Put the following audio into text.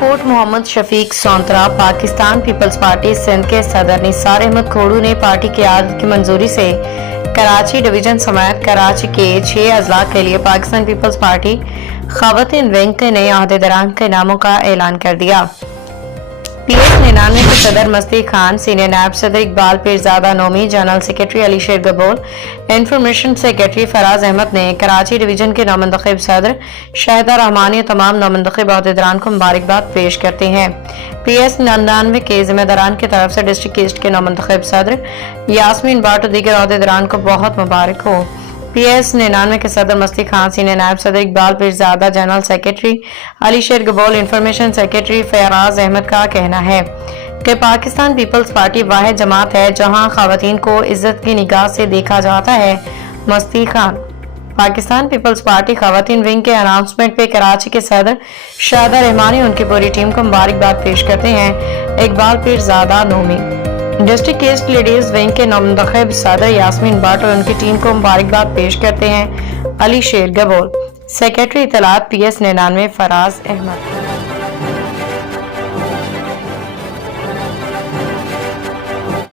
Fort Mohammad Shafiq सौंतरा पाकिस्तान पीपल्स पार्टी सिंध के सदर निसार अहमद खोड़ू ने पार्टी की आदत की मंजूरी से कराची डिवीजन समेत कराची के 6 अजला के लिए पाकिस्तान पीपल्स पार्टी खवातीन विंग के नए अहदेदारान के नामों का ऐलान कर दिया। PS 99 के सदर मस्ती खान, सीनियर नायब सदर Iqbal Pirzada Nomi, general secretary Ali Sher Gabol, information secretary Faraz Ahmad ने कराची डिवीजन के नौमंतखब सदर शाहिदा रहमानी तमाम नौमंतखब अहदेदारान को मुबारकबाद पेश करते हैं। PS 99 के जिम्मेदारान की तरफ से डिस्ट्रिक्ट ईस्ट के नौमंतखब सदर यास्मीन बाट और दीगर अहदेदारान को बहुत मुबारक हो। PS 99 के सदर मस्ती खान, सीनियर नायब सदर Iqbal Pirzada, general secretary Ali Sher Gabol, information secretary Faraz Ahmad का कहना है कि पाकिस्तान पीपल्स पार्टी वाहिद जमात है जहां खवातीन को इज्जत की निगाह से देखा जाता है। मस्ती खान। पाकिस्तान पीपल्स पार्टी खवातीन विंग के अनाउंसमेंट पे कराची के सदर शाहिदा रहमानी उनकी पूरी टीम को मुबारकबाद पेश करते हैं। Iqbal Pirzada Nomi. District east ladies wing के नौमंतखब सदर यास्मीन बाट और उनकी टीम को मुबारकबाद पेश करते हैं। अली शेर गबोल। सेक्रेटरी इत्तलात PS 99 फराज अहमद।